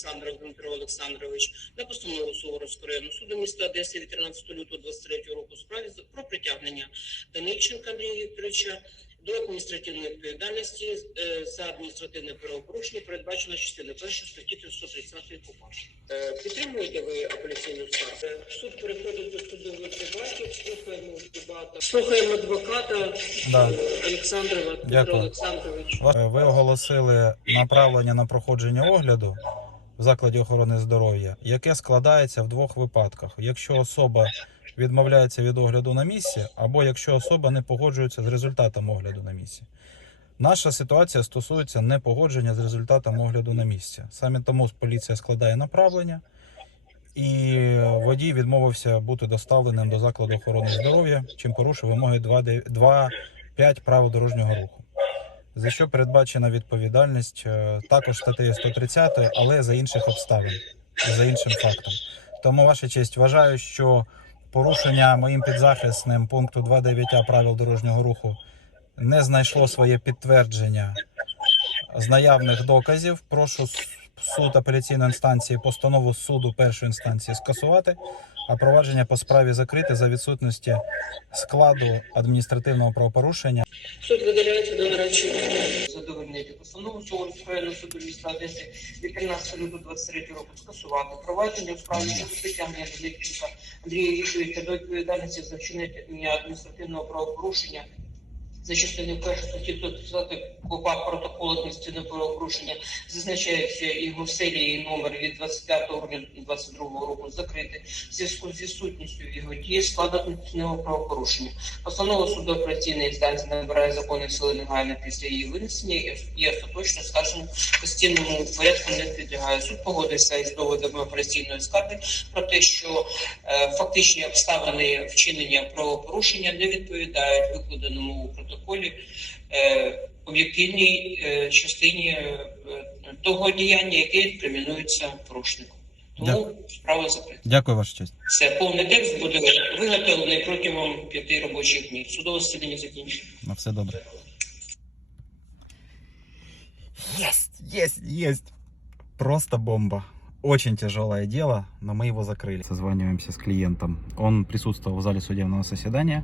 Олександров Дмитро Олександрович на постанову Суворовського районного суду міста Одеси від 13 лютого 23 року у справі за- про притягнення Данильченка Андрія Вікторовича до адміністративної відповідальності е, за адміністративне правопорушення передбачено частиною першої статті 330 КУПА. Е, Підтримуєте ви апеляційну скаргу? Суд переходить до судових дебатів, слухаємо дебата. Слухаємо адвоката Да. Олександрова Дмитро Дякую. Олександрович. Ви оголосили направлення на проходження огляду в закладі охорони здоров'я, яке складається в двох випадках: якщо особа відмовляється від огляду на місці, або якщо особа не погоджується з результатом огляду на місці. Наша ситуація стосується непогодження з результатом огляду на місці. Саме тому поліція складає направлення, і водій відмовився бути доставленим до закладу охорони здоров'я, чим порушив вимоги 2.5 правил дорожнього руху за що передбачена відповідальність е, також статтею 130, але за інших обставин, за іншим фактом. Тому, ваша честь, вважаю, що порушення моїм підзахисним пункту 2.9 правил дорожнього руху не знайшло своє підтвердження з наявних доказів. Прошу суд апеляційної інстанції постанову суду першої інстанції скасувати, а провадження по справі закрити за відсутності складу адміністративного правопорушення. Суд видаляється до наречення. Задовольнити постанову Суворовського районного суду міста Одеси від 13 лютого 23 року скасувати провадження у справі щодо притягнення до Андрія Вікторовича до відповідальності за вчинення адміністративного правопорушення за частиною першої статті 130 КУПА протоколу адміністративного правопорушення зазначається його серії і номер від 25 грудня 2022 року закрити в зв'язку з відсутністю його дії складу адміністративного правопорушення. Постанова суду операційної інстанції набирає законних сили негайно після її винесення і остаточно скажено постійному порядку не підлягає. Суд погодився із доводами операційної скарги про те, що е, фактичні обставини вчинення правопорушення не відповідають викладеному у протоколі е, об'єктивній е, частині е, того діяння, яке інкримінується порушником. Тому справа закрита. Дякую, ваша честь. Все, повний текст буде виготовлений протягом п'яти робочих днів. Судове засідання закінчено. На все добре. Есть, есть, есть. Просто бомба. Очень тяжелое дело, но мы его закрыли. Созваниваемся с клиентом. Он присутствовал в зале судебного заседания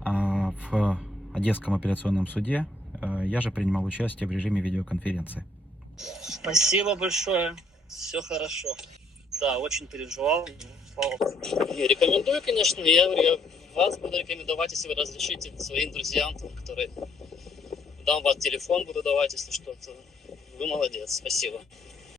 а, в Одесском апелляционном суде. а, Я же принимал участие в режиме видеоконференции. Спасибо большое. Все хорошо. Да, очень переживал. Не, рекомендую, конечно. Я, я вас буду рекомендовать, если вы разрешите своим друзьям, которые дам вам телефон, буду давать, если что-то. Вы молодец. Спасибо.